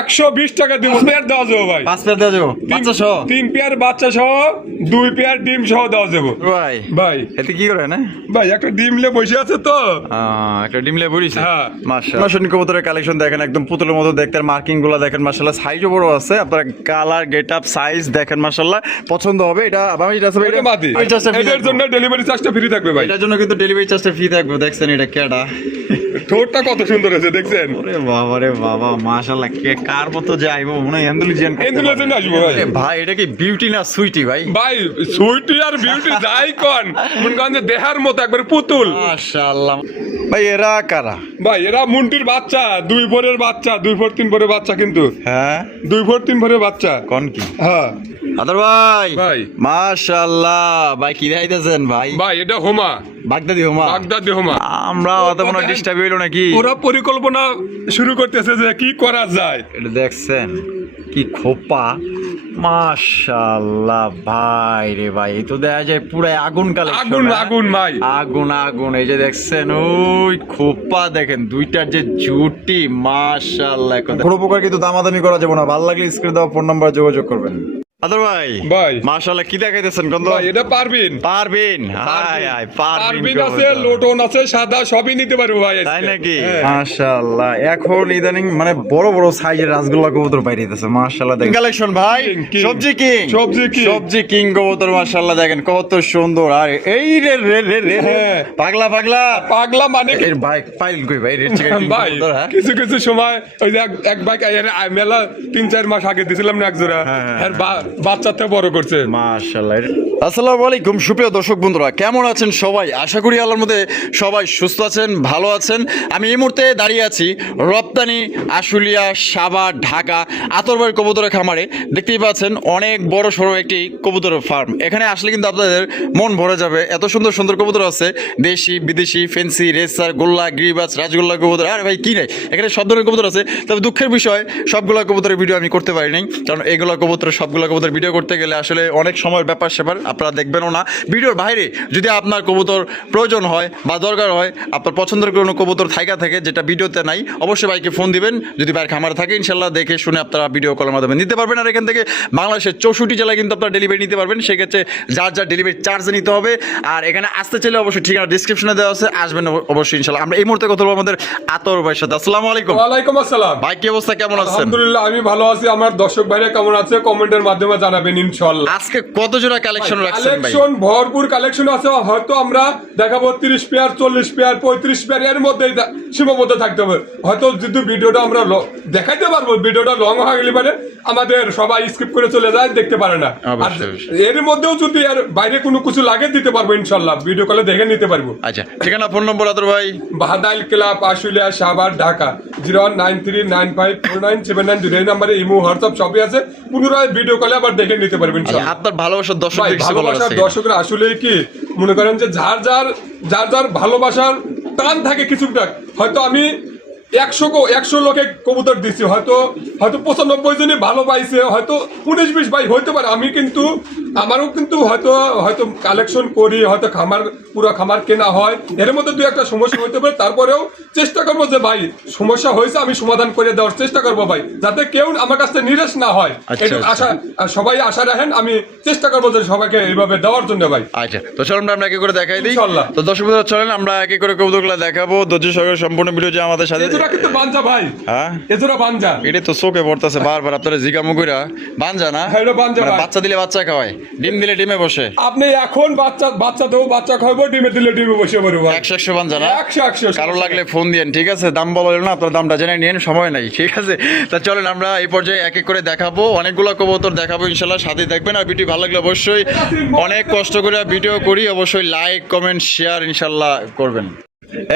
120 টাকা দিব, পেয়ার দেওয়া যাবো ভাই। 5 পেয়ার দেওয়া যাবো বাচ্চা সহ? 3 পেয়ার বাচ্চা সহ, 2 পেয়ার ডিম সহ দেওয়া যাবো ভাই। ভাই এতে কি করে না ভাই? একটা ডিমলে বসে আছে তো, একটা ডিমলে বড়িছে। হ্যাঁ। মাশাআল্লাহ শুনি কবুতরের কালেকশন দেখেন, একদম পুতুলের মতো দেখতে, মার্কিং গুলো দেখেন মাশাআল্লাহ, সাইজও বড় আছে, আপনার কালার গেটআপ সাইজ দেখেন মাশাআল্লাহ, পছন্দ হবে। এটা বাবা এটা আছে এটা মাদি, এটার জন্য ডেলিভারি চার্জটা ফ্রি থাকবে ভাই। এটার জন্য কিন্তু ডেলিভারি চার্জটা ফ্রি থাকবে। দেখছেন এটা কেডা, ঠোঁটটা কত সুন্দর আছে দেখছেন? ওরে বাবা রে বাবা মাশাআল্লাহ, কে কার মতো যে আইবো মনে হয় এন্ডুলিজিয়ান আসবো ভাই। ভাই এটা কি বিউটি না সুইটি ভাই? ভাই সুইটি আর বিউটি যাই কোন, মনে করেন যে দেহার মতো একবার পুতুল। মাশাআল্লাহ ভাই। এরা কারা ভাই? এরা মুন্টির বাচ্চা, 2 ভোরের বাচ্চা, 2 ভোর 3 ভোরের বাচ্চা, কিন্তু হ্যাঁ 2 ভোর 3 ভোরের বাচ্চা। কোন কি? হ্যাঁ আদর ভাই ভাই। মাশাআল্লাহ ভাই, কি দেখাইতেছেন ভাই? ভাই এটা হোমা, বাগদাদি হোমা। বাগদাদি হোমা। আমরা অত মনে ডিস্টার্ব হইলো নাকি? ওরা পরিকল্পনা শুরু করতেছে যে কি করা যায়। এটা দেখছেন কি খোপা, মাশাআল্লাহ ভাই রে ভাই, এই তো দেখা যায় পুরো আগুন কালেকশন। আগুন আগুন ভাই, আগুন আগুন। এই যে দেখছেন ওই খোপা দেখেন, দুইটার যে জুটি মাশাআল্লাহ। কোনো প্রকার কিন্তু দামাদামি করা যাবে না, ভালো লাগলে স্ক্রিনে দেওয়া ফোন নাম্বার যোগাযোগ করবেন। আদর ভাই ভাই মাশাআল্লাহ কি দেখাইতেছেন কোন? ভাই এটা পারবেন, পারবেন। হাই হাই পারবেন আছে, লোটন আছে, সাদা সবই নিতে পারবো ভাই। তাই নাকি? মাশাআল্লাহ এখন ইদানিং মানে বড় বড় সাইজের রাসগোল্লা কবুতর বাইরেতেছে মাশাআল্লাহ। দেখেন কালেকশন ভাই, সবজি কিং, সবজি কিং কবুতর মাশাআল্লাহ দেখেন কত সুন্দর। আর এই রে রে রে রে পাগলা পাগলা পাগলা মানে এর বাইক পাইল কই ভাই? রেড চিকেন ভাই কিছু কিছু সময় ওই যে এক বাইক মেলা 3-4 মাস আগে দিছিলাম না এক জোড়া, আর বাচ্চাতে বড় করছে মাশাআল্লাহ। আসসালামু আলাইকুম সুপ্রিয় দর্শক বন্ধুরা, কেমন আছেন সবাই? আশা করি আল্লাহর মধ্যে সবাই সুস্থ আছেন, ভালো আছেন। আমি এই মুহূর্তে দাঁড়িয়ে আছি রপ্তানি আশুলিয়া, সাভার, ঢাকা আতরবাড়ি কবুতরের খামারে। দেখতেই পাচ্ছেন অনেক বড় সড়ো একটি কবুতরের ফার্ম। এখানে আসলে কিন্তু আপনাদের মন ভরে যাবে, এত সুন্দর সুন্দর কবুতর আছে, দেশি বিদেশি, ফেন্সি, রেসার, গোল্লা, গিরিবাজ, রাজগোল্লা কবুতর। আরে ভাই কি নাই, এখানে সব ধরনের কবুতর আছে। তবে দুঃখের বিষয় সবগুলো কবুতরের ভিডিও আমি করতে পারি নাই, কারণ এগুলো কবুতর সবগুলো কবুতর ভিডিও করতে গেলে আসলে অনেক সময়ের ব্যাপার স্যাপার, আপনারা দেখবেনও না। ভিডিওর বাইরে যদি আপনার কবুতর প্রয়োজন হয় বা দরকার হয়, আপনার পছন্দের কোনো কবুতর থাইকা থাকে যেটা ভিডিওতে নাই, অবশ্যই ভাইকে ফোন দিবেন। যদি ভাইয়ের খামারে থাকে ইনশাল্লাহ দেখে শুনে আপনারা ভিডিও কলের মাধ্যমে নিতে পারবেন। আর এখান থেকে বাংলাদেশের 64 জেলায় কিন্তু আপনারা ডেলিভারি নিতে পারবেন। সেক্ষেত্রে যার যার ডেলিভারি চার্জ নিতে হবে। আর এখানে আসতে চাইলে অবশ্যই ঠিকানা ডিসক্রিপশনে দেওয়া আছে, আসবেন অবশ্যই ইনশাল্লাহ। আমরা এই মুহূর্তে কথা বলবো আমাদের আতর ভাইয়ের সাথে। আসসালামু আলাইকুম। ওয়ালাইকুম আসসালাম ভাই, কি অবস্থা, কেমন আছেন? আলহামদুলিল্লাহ আমি ভালো আছি। আমার দর্শক ভাইরা কেমন আছে কমেন্টের মাধ্যমে জানাবেন ইনশাআল্লাহ। আজকে কত জোড়া কালেকশন রাখছেন ভাই? কালেকশন ভরপুর কালেকশন আছে। হয়তো আমরা দেখাবো 30 পেয়ার, 40 পেয়ার, 35 পেয়ার, এর মধ্যে সীমাবদ্ধ থাকতে হবে। হয়তো যদি ভিডিওটা আমরা দেখাইতে পারবো, ভিডিওটা লং হয়ে গেলে পারে আমাদের সবাই স্কিপ করে চলে যায়, দেখতে পারে না। আর এর মধ্যেও যদি আর বাইরে কোনো কিছু লাগে দিতে পারবো ইনশাআল্লাহ, ভিডিও কলে দেখে নিতে পারবো। আচ্ছা ঠিকানা ফোন নম্বর আদর ভাই? বাহাদাইল ক্লাব, আশুলিয়া, সাভার, ঢাকা 01939549792। এই নম্বরে ইমো, হোয়াটসঅ্যাপ সবই আছে। পুনরায় ভিডিও কলে আবার দেখে নিতে পারবেন ইনশাআল্লাহ। আপনার ভালোবাসার দর্শক, ভালোবাসার দর্শকরা আসলে কি মনে করেন যে যার যার ভালোবাসার টান থাকে কিছুটা। হয়তো আমি 100 লোকে কবুতর দিচ্ছি, হয়তো 95 জনই ভালো পাইছে, হয়তো 19-20 ভাই হইতে পারে। আমি কিন্তু আমারও কিন্তু হয়তো কালেকশন করি, হয়তো পুরো খামার কেনা হয়, এর মধ্যে 2-1টা সমস্যা হইতে পারে। তারপরেও চেষ্টা করবো যে ভাই সমস্যা হয়েছে আমি সমাধান করে দেওয়ার চেষ্টা করবো ভাই, যাতে কেউ আমার কাছ থেকে নিরাশ না হয়। একটু আশা, সবাই আশা রাখেন, আমি চেষ্টা করবো যে সবাইকে এইভাবে দেওয়ার জন্য ভাই। আচ্ছা তো চলুন আমরা একে করে দেখাই দিই ইনশাআল্লাহ। তো দর্শক বন্ধুরা চলেন আমরা একে করে কবুতরগুলো দেখাবো। ধৈর্য সহকারে সম্পূর্ণ ভিডিও যে আমাদের সাথে। এজোড়া কিন্তু বাঞ্জা ভাই, হ্যাঁ এজোড়া বাঞ্জা। এটা তো চোখে পড়তেছে বারবার, আপনারা জিগামু কইরা। বাঞ্জা না? হ্যাঁ এটা বাঞ্জা ভাই। বাচ্চা দিলে বাচ্চা খাওয়ায়, ডিম দিলে ডিমে বসে। আপনি এখন বাচ্চা দেবো, বাচ্চা খাওয়াবো, ডিমে দিলে ডিমে বসে পড়বো। 100 বাঞ্জা না? 100 কারো লাগলে ফোন দিয়েন, ঠিক আছে? দাম বলেন না, আপনার দামটা জেনে নিন, সময় নাই, ঠিক আছে? তা চলেন আমরা এই পর্যায়ে এক এক করে দেখাবো, অনেকগুলো কবুতর দেখাবো ইনশাল্লাহ, সাথে দেখবেন। আর ভিডিও ভালো লাগলে অবশ্যই, অনেক কষ্ট করে ভিডিও করি, অবশ্যই লাইক কমেন্ট শেয়ার ইনশাল্লাহ করবেন।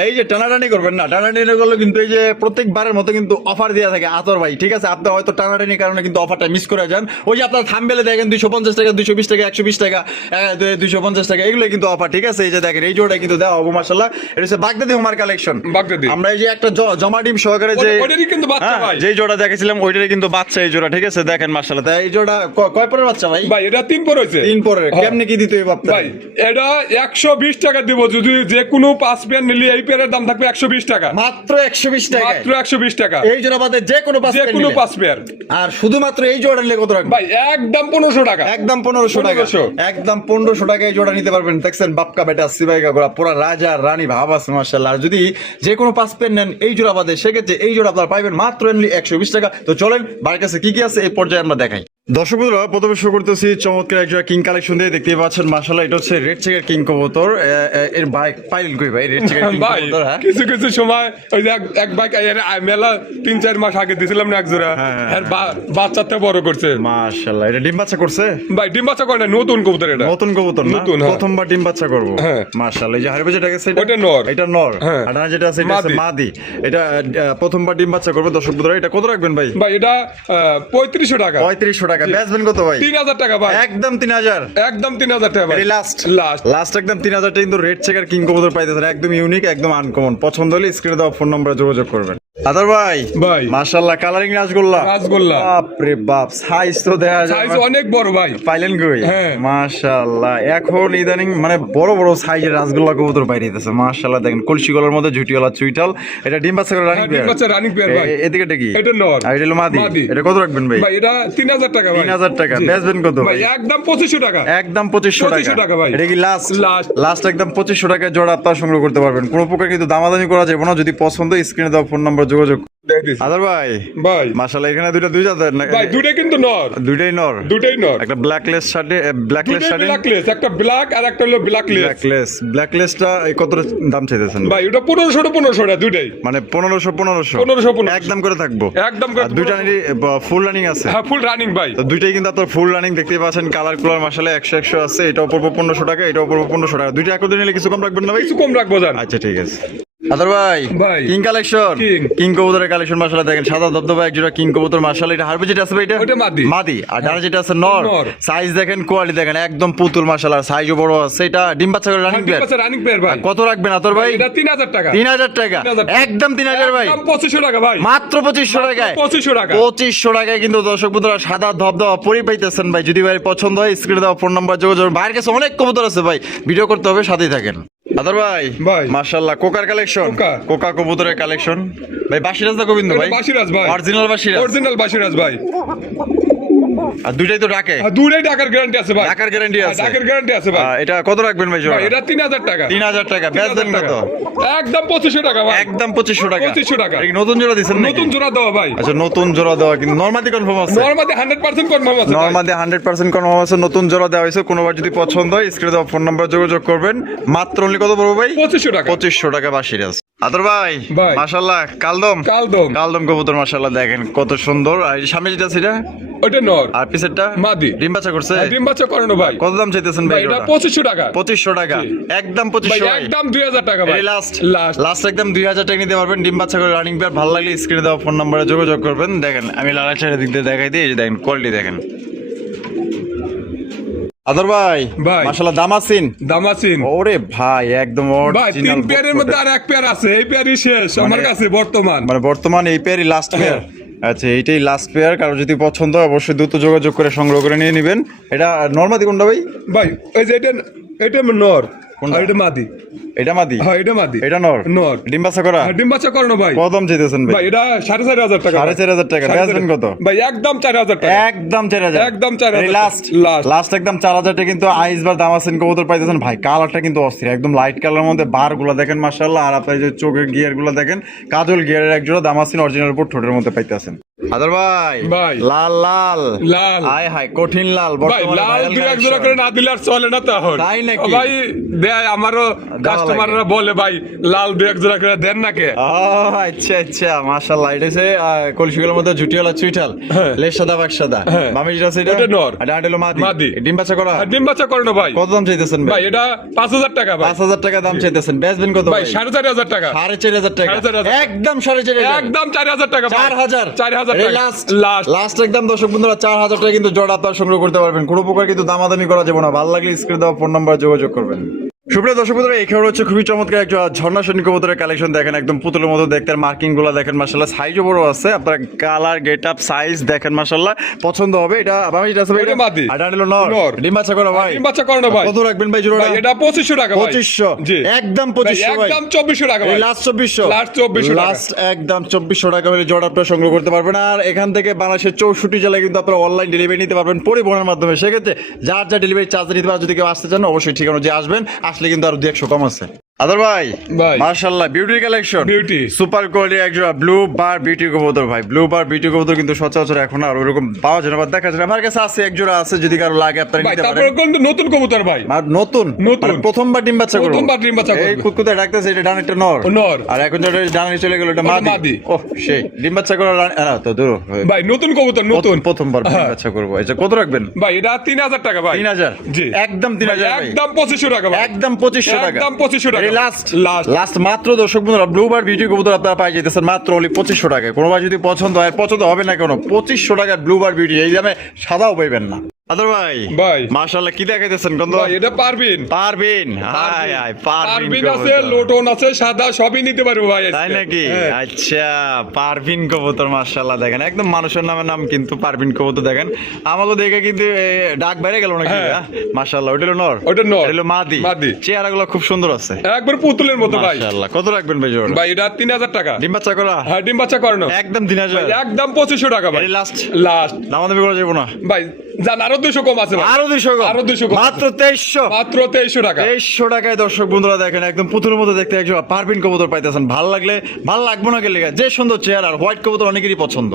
এই যে টানাটানি করবেন না, টানাটানি করলে কিন্তু এই যে প্রত্যেকবারের মতো কিন্তু অফার দেওয়া থাকে আতর ভাই, ঠিক আছে? আপনি হয়তো টানাটানির কারণে কিন্তু অফারটা মিস করে যান। ওই যে আপনার থাম্বনেলে দেখেন 250 টাকা, 220 টাকা, 120 টাকা, 250 টাকা, এগুলো কিন্তু অফার, ঠিক আছে? এই যে দেখেন এই জোড়াটা কিন্তু দেওয়া হবো মাশাআল্লাহ। এটা হচ্ছে বাগদাদি হোমার কালেকশন। বাগদাদি আমরা এই যে একটা জমা ডিম সহকারে যে ওইটারই কিন্তু বাচ্চা ভাই, যে জোড়া দেখেছিলাম ওইটারই কিন্তু বাচ্চা এই জোড়া, ঠিক আছে? দেখেন মাশাআল্লাহ। তাই এই জোড়া কয় পরের বাচ্চা ভাই? ভাই এটা 3 পর হইছে। 3 পরের। কেমনে কি দিতে হবে আপনার ভাই? এটা 120 টাকা দিব, যদি যে কোনো 5 পেয়ার নিলে এই পেয়ারের দাম থাকবে 120 টাকা, মাত্র 120 টাকা, মাত্র 120 টাকা। এই জোড়া বাদে যে কোনো পাঁচ যে পেয়ার কোনো নিলে। 5 পেয়ার আর শুধুমাত্র এই জোড়া নিলে কত রাখবেন ভাই একদম 1500 টাকা, একদম 1500 টাকা, 1500 একদম 1500 টাকায় জোড়া নিতে পারবেন। দেখছেন বাপকা বেটা সিবাইকা গোড়া পুরা রাজা রানী ভাব আছে মাশাআল্লাহ। আর যদি যে কোনো পাঁচ পেন নেন এই জোড়া বাদে, সেক্ষেত্রে এই জোড়া আপনারা পাইবেন মাত্র অনলি 120 টাকা। তো চলেন বাড়ির কাছে কি কি আছে এই পর্যায়ে আমরা দেখাই। দর্শক বন্ধুরা, প্রথমে শুরু করতেছি চমৎকার এক জোড়া কিং কালেকশন দিয়ে। দেখতেই পাচ্ছেন মাশাআল্লাহ, এটা হচ্ছে রেড চেকের কিং কবুতর। এর বাইক পাইলেন কই ভাই? রেড চেকের কিং ভাই কবুতর। হ্যাঁ, কিছু কিছু সময় ওই যে এক বাইক মেলা 3-4 মাস আগে দিছিলাম না এক জোড়া, আর বাচ্চাতে বড় করছে মাশাআল্লাহ। এটা ডিম বাচ্চা করছে ভাই, ডিম বাচ্চা করে না, নতুন কবুতর এটা, নতুন কবুতর না? নতুন, হ্যাঁ। প্রথমবার ডিম বাচ্চা করবো। হ্যাঁ। মাশাআল্লাহ। এই যে হারিবে যেটা গেছে ওটা নর, এটা নর। হ্যাঁ। আর ডানা যেটা আছে এটা হচ্ছে মাদি। এটা প্রথমবার ডিম বাচ্চা করবে। দর্শক বন্ধুরা, এটা কত রাখবেন ভাই? ভাই এটা 3500 টাকা, 3500 টাকা। বেচবেন কত ভাই? 3000 টাকা ভাই, একদম 3000, একদম 3000 টাকা ভাই, লাস্ট লাস্ট লাস্ট একদম 3000 টাকা। কিন্তু রেড চেকার কিং কবুতর পাইতেছেন, একদম ইউনিক, একদম আনকমন। পছন্দ হলে স্ক্রিনে দেওয়া ফোন নম্বরে যোগাযোগ করবেন। আদার ভাই, ভাই মাশাআল্লাহ, কালারিং রাসগোল্লা, রাসগোল্লা, বাপ রে বাপ, সাইজ তো দেখা যায় সাইজ অনেক বড় ভাই। পাইলেন কই? হ্যাঁ। মাশাআল্লাহ, এখন ইদানিং মানে বড় বড় সাইজের রাসগোল্লা কবুতর বাইরে দিতেছে মাশাআল্লাহ। দেখেন কলসি গলার মধ্যে ঝুটিওয়ালা চুইটাল। এটা ডিম বাচ্চা করে রানিং হ্যাঁ, পেয়ার, ডিম বাচ্চা রানিং পেয়ার ভাই। এদিকে এটা কি? এটা নর, আর এটা হলো মাদি। মাদি। এটা কত রাখবেন ভাই? ভাই এটা 3000 টাকা ভাই, 3000 টাকা। জি। বেচবেন কত ভাই ভাই? একদম 2500 টাকা, একদম 2500 টাকা ভাই। এটা কি লাস্ট? লাস্ট। লাস্ট একদম 2500 টাকায় জোড়া আপনারা সংগ্রহ করতে পারবেন। কোনো প্রকার কিন্তু দামাদামি করা যাবে না। যদি পছন্দ স্ক্রিনে দেওয়া ফোন নাম্বার যোগাযোগ। আদার ভাই, ভাই মাশাআল্লাহ, এখানে দুই জাতের না? ভাই দুটো কিন্তু নর, দুইটাই নর, দুটোই নর। একটা ব্ল্যাকলেস শার্টে, ব্ল্যাকলেস দুটোই শার্টে, ব্ল্যাকলেস, একটা ব্ল্যাক আর একটা হলো ব্ল্যাকলেস। ব্ল্যাকলেসটা কত দাম চাইতেছেন ভাই ওটা 1500 টাকা দুইটাই, মানে 1500 1500 একদম করে থাকবো। একদম করে আর দুইটা ফুল রানিং আছে? হ্যাঁ ফুল রানিং ভাই। তো দুইটাই কিন্তু আপনার ফুল রানিং। দেখতেই পাচ্ছেন কালার কুলার মাশাআল্লাহ 100 আছে। এটাও পড়বো 1500 টাকা, এটাও পড়বো 1500 টাকা। দুইটা একদিন নিলে কিছু কম রাখবেন না ভাই? কিছু কম রাখবো জান। আচ্ছা ঠিক আছে। আদার ভাই, ভাই কিং কালেকশন, কিং। কিং কবুতরের কালেকশন মাশাআল্লাহ। দেখেন সাদা দবদবা এক জোড়া কিং কবুতর মাশাআল্লাহ। এটা হারবে যেটা আছে ভাই, এটা ওটা মাদি। মাদি। আর ডানা যেটা আছে নর। নর। সাইজ দেখেন, কোয়ালিটি দেখেন, একদম পুতুল মাশাআল্লাহ। সাইজও বড় আছে। এটা ডিম বাচ্চা করে রানিং প্লেয়ার। রানিং পেয়ার ভাই। কত রাখবেন আতর ভাই? এটা 3000 টাকা, 3000 টাকা, 3000 একদম 3000 ভাই, একদম 2500 টাকা ভাই, মাত্র 2500 টাকায়। 2500 টাকা, 2500 টাকায় কিন্তু দর্শক বন্ধুরা সাদা ধবধবা পরি পাইতেছেন ভাই। যদি ভাই পছন্দ হয় স্ক্রিনে দেওয়া ফোন নাম্বার যোগাযোগ। ভাইয়ের কাছে অনেক কবুতর আছে ভাই, ভিডিও করতে হবে, সাথেই থাকেন। আদর ভাই, ভাই। মাশাআল্লাহ, কোকার কালেকশন, কোকা। কোকা কবুতরের কালেকশন ভাই। বাসিরাজ না গোবিন্দ ভাই? এটা বাসিরাজ ভাই, অরিজিনাল বাসিরাজ, অরিজিনাল বাসিরাজ ভাই। আর দুইটাই তো ডাকে? আর দুটোই টাকার গ্যারান্টি আছে ভাই, ডাকার গ্যারান্টি আছে? টাকার গ্যারান্টি আছে ভাই। এটা কত রাখবেন ভাই জোড়া? ভাই এটা 3000 টাকা, 3000 টাকা। বেচবেন কত? একদম 2500 টাকা ভাই, একদম 2500 টাকা। 2500 টাকা। এটা কি নতুন জোড়া দিছেন নাকি? নতুন জোড়া দেওয়া ভাই, আচ্ছা, নতুন জোড়া দেওয়া, কিন্তু নরমালি কনফার্ম আছে? নরমালি 100% কনফার্ম আছে ভাই। নরমালি 100% কনফার্ম আছে। নতুন জোড়া দেওয়া হয়েছে। কোনোবার যদি পছন্দ হয় স্ক্রিনে দেওয়া ফোন নাম্বার যোগাযোগ করবেন। মাত্র অনলি কত পড়বো ভাই? 2500 টাকা, 2500 টাকা বাসিরাজ। আদর ভাই, ভাই। মাশাআল্লাহ, কালদম, কালদম, কালদম কবুতর মাশাআল্লাহ। দেখেন কত সুন্দর। আর এই সামনে যেটা আছে এটা? ওটা নর, আর পিছেরটা মাদি। ডিম বাচ্চা করছে? আর ডিম বাচ্চা করানো ভাই। কত দাম চাইতেছেন ভাই ভাই এটা ওটা? 2500 টাকা, 2500 টাকা, জি। একদম ভাই 2500 ভাই। একদম 2000 টাকা ভাই, এই লাস্ট লাস্ট। লাস্ট একদম 2000 টাকা নিতে পারবেন। ডিম বাচ্চা করে রানিং পেয়ার। ভালো লাগলে স্ক্রিনে দেওয়া ফোন নম্বরে যোগাযোগ করবেন। দেখেন আমি লালা চারের দিক দিয়ে দেখাই দিই। এই যে দেখেন কোয়ালিটি দেখেন। আদর ভাই, ভাই। মাশাআল্লাহ, দামাসিন, দামাসিন ওরে ভাই, একদম ভাই। অরিজিনাল। 3 পেয়ারের মধ্যে আর এক পেয়ার আছে, এই পেয়ারই শেষ আমার কাছে বর্তমান। মানে বর্তমান এই পেয়ারই লাস্ট পেয়ার। আচ্ছা, এইটাই লাস্ট পেয়ার। কারো যদি পছন্দ হয় অবশ্যই দ্রুত যোগাযোগ করে সংগ্রহ করে নিয়ে নেবেন। এটা নরমাদি কোনটা ভাই? ভাই ওই যে এটা নর, কোনটা? আর এটা মাদি। এটা মাদি? হ্যাঁ এটা মাদি, এটা নর। নর। ডিম বাচ্চা করা? আর ডিম বাচ্চা করানো ভাই। কত দাম চাইতেছেন ভাই? ভাই এটা 4500 টাকা, 4500 টাকা। বেচবেন কত? ভাই একদম 4000 টাকা, একদম 4000, একদম 4000 লাস্ট লাস্ট। লাস্ট একদম 4000 টাকা। কিন্তু আইসবার দামাসিন কবুতর পাইতেছেন ভাই। কালারটা কিন্তু অস্থির, একদম লাইট কালারের মধ্যে বার গুলা দেখেন মাশাআল্লাহ। আর আপনার যে চোখের গিয়ার গুলা দেখেন, কাজল গিয়ারের এক জোড়া দামাসিন অরিজিনাল উপর ঠোঁটের মধ্যে পাইতেছেন। আদর ভাই, ভাই। লাল লাল লাল হাই হাই কঠিন লাল। ভাই বর্তমানে লাল viral দুই এক collection। জোড়া করে না দিলে আর চলে না তখন। তাই নাকি? ভাই দেয়, আমারও কাস্টমাররা বলে ভাই লাল দুই এক জোড়া করে দেন না কে। ও আচ্ছা আচ্ছা, মাশাআল্লাহ। এটা হচ্ছে কলসিগুলোর মধ্যে ঝুটিওয়ালা চুইটাল, হ্যাঁ। লেজ সাদা বাক সাদা। হ্যাঁ। মামি যেটা আছে এটা? ওটা নর। আর ডাঁটা হলো মাদি। মাদি। ডিম বাচ্চা করা? আর ডিম বাচ্চা করানো ভাই। কত দাম চাইতেছেন ভাই ভাই? এটা 5000 টাকা ভাই, 5000 টাকা দাম চাইতেছেন। বেচবেন কত ভাই ভাই? 4500 টাকা, 4500 টাকা, 4500 একদম 4500, একদম 4000 টাকা ভাই। 4000, 4000 টাকা লাস্ট লাস্ট। লাস্ট একদম। দর্শক বন্ধুরা 4000 টাকা কিন্তু জোড়া আপনারা সংগ্রহ করতে পারবেন। কোনো প্রকার কিন্তু দামাদামি করা যাবে না। ভালো লাগলে স্ক্রিনে দেওয়া ফোন নাম্বার যোগাযোগ করবেন। সুপ্রিয় দর্শক বন্ধুরা, এখানে হচ্ছে খুবই চমৎকার একটা ঝর্ণা সৈনিক কবুতরের কালেকশন দেখেন, একদম পুতুলের মতো দেখতে, মার্কিং গুলো দেখেন মাশাআল্লাহ, সাইজও বড় আছে, আপনার কালার গেট আপ সাইজ দেখেন মাশাআল্লাহ, পছন্দ হবে। এটা ভাই এটা আছে ভাই, এটা মাদি। আর এটা হলো নর, ডিম বাচ্চা করা ভাই, ডিম বাচ্চা করানো ভাই। কত রাখবেন ভাই জোড়াটা? ভাই এটা 2500 টাকা ভাই। 2500 জি একদম ভাই, 2500 ভাই, একদম 2400 টাকা ভাই। লাস্ট 2400, লাস্ট 2400 টাকা। লাস্ট একদম 2400 টাকা হলে জোড়া আপনারা সংগ্রহ করতে পারবেন। আর এখান থেকে বাংলাদেশের 64 জেলায় কিন্তু আপনারা অনলাইন ডেলিভারি নিতে পারবেন পরিবহনের মাধ্যমে। সেক্ষেত্রে যার যা ডেলিভারি চার্জ নিতে পারে, যদি কেউ আসতে চান অবশ্যই ঠিকানা যে আসবেন, আসলে কিন্তু আরো 200 কম আছে। আদর ভাই ভাই। মাশাআল্লাহ beauty collection, beauty. Super quality একজোড়া ব্লু বার বিউটি কবুতর ভাই। ব্লু বার বিউটি কবুতর কিন্তু সচরাচর এখন আর ওরকম পাওয়া যায় না বা দেখা যায় না। আমার কাছে আছে একজোড়া আছে, যদি কারো লাগে আপনারা ভাই নিতে তারপর পারেন। কিন্তু নতুন কবুতর ভাই। আর নতুন নতুন। মানে প্রথমবার ডিম বাচ্চা করব, প্রথমবার ডিম বাচ্চা এই করবে। কুতকুতে ডাকতেছে, এটা ডানেরটা নর, নর। আর এখন যেটা ডানে চলে গেল এটা ওটা মাদি। মাদি। ওহ সেই ডিম বাচ্চা করা না তো দূর ভাই নতুন কবুতর, নতুন প্রথমবার ডিম হ্যাঁ। বাচ্চা করব। এটা কত রাখবেন? ভাই এটা 3000 টাকা ভাই। 3000 জি একদম ভাই, 3000 ভাই, একদম 2500 টাকা ভাই। একদম 2500 টাকা, একদম 2500 টাকা। এই লাস্ট লাস্ট লাস্ট মাত্র দর্শক বন্ধুরা, ব্লু বার বিউটি কবুতর আপনারা পাই যেতেছেন মাত্র only 2500 টাকায়। কোনো ভাই যদি পছন্দ হয়, পছন্দ হবে না কেন, 2500 টাকা ব্লু বার বিউটি, এই দামে সাদাও পাইবেন না। আদর ভাই ভাই। মাশাআল্লাহ কি দেখাইতেছেন গন্ধ? ভাই এটা পারবেন। পারবেন, হাই হাই পারবিন আছে, লোটন আছে, সাদা সবই নিতে পারবো ভাই আজকে। তাই নাকি? হ্যাঁ। আচ্ছা পারভিন কবুতর মাশাআল্লাহ দেখেন, একদম মানুষের নাম কিন্তু পারভিন কবুতর দেখেন। আমাকে দেখে কিন্তু ডাক বাইরে গেল নাকি? হ্যাঁ। মাশাআল্লাহ ওটা হলো নর, ওটা নর। এটা হলো মাদি। মাদি। চেহারাগুলো খুব সুন্দর আছে, একবার পুতুলের মতো ভাই। মাশাআল্লাহ। কত রাখবেন ভাই জোড়া? ভাই এটা 3000 টাকা। ডিম বাচ্চা করা হ্যাঁ ডিম বাচ্চা করানো। একদম 3000, একদম 2500 টাকা ভাই। এই লাস্ট লাস্ট দামাদামি করা যাবে না ভাই, জান আরো 200 কম আছে ভাই। আরো 200 কম, আরো 200 কম। মাত্র 2300, মাত্র 2300 টাকা। 2300 টাকায় দর্শক বন্ধুরা দেখেন, একদম পুতুলের মতো দেখতে একজন পারভিন কবুতর পাইতেছেন। ভাল লাগলে ভাল লাগবো না গেলে, যে সুন্দর চেহারা আর হোয়াইট কবুতর অনেকেরই পছন্দ।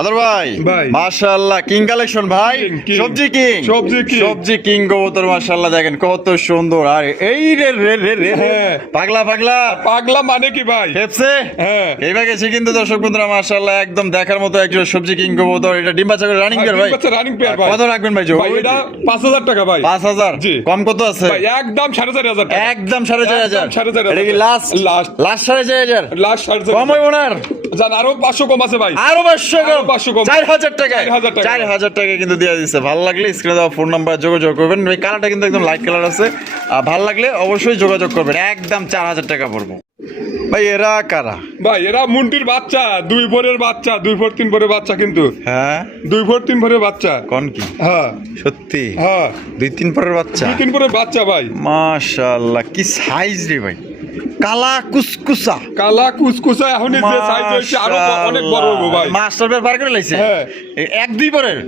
আদর ভাই ভাই। মাশাআল্লাহ কিং কালেকশন ভাই, King, সবজি কিং, সবজি king। সবজি কিং কবুতর মাশাআল্লাহ দেখেন কত সুন্দর। আর এই রে রে রে রে হ্যাঁ। পাগলা পাগলা পাগলা মানে কি ভাই? হেপসে হ্যাঁ। এইবার গেছি কিন্তু দর্শক বন্ধুরা মাশাআল্লাহ একদম দেখার মতো একজন সবজি কিং কবুতর। এটা ডিম বাচ্চা করে রানিং পেয়ার ভাই, রানিং পেয়ার ভাই। কত রাখবেন ভাই জো? ভাই এটা 5000 টাকা ভাই। 5000 জি। কম কত আছে? ভাই একদম 4500 টাকা। একদম 4500, একদম 4500 এটা কি লাস্ট? লাস্ট লাস্ট 4500, লাস্ট 4500 কম হইব না আর? জান আরো 500 কম আছে ভাই। আরো 500 আরো কম, 500 কম। 4000 টাকা, 4000 টাকা। 4000 টাকা কিন্তু দিয়ে দিচ্ছে। ভালো লাগলে স্ক্রিনে দেওয়া ফোন নাম্বার যোগাযোগ করবেন। এই কালারটা কিন্তু একদম লাইট কালার আছে, আর ভালো লাগলে অবশ্যই যোগাযোগ করবেন। একদম 4000 টাকা পড়বো। ভাই এরা কারা? ভাই এরা মুন্টির বাচ্চা, 2 ভোরের বাচ্চা, 2 ভোর 3 ভোরের বাচ্চা কিন্তু। হ্যাঁ 2 ভোর 3 ভোরের বাচ্চা। কোন কি হ্যাঁ সত্যি? হ্যাঁ 2-3 পরের বাচ্চা, 2-3 ভোরের বাচ্চা ভাই। মাশাআল্লাহ কি সাইজ রে ভাই, কালা কুসকুসা, কালা কুসকুসা এখন যে সাইজ হইছে আরো অনেক বড় হবে ভাই। মাস্টার বের বার করে লাইছে। হ্যাঁ। 1-2 পরের,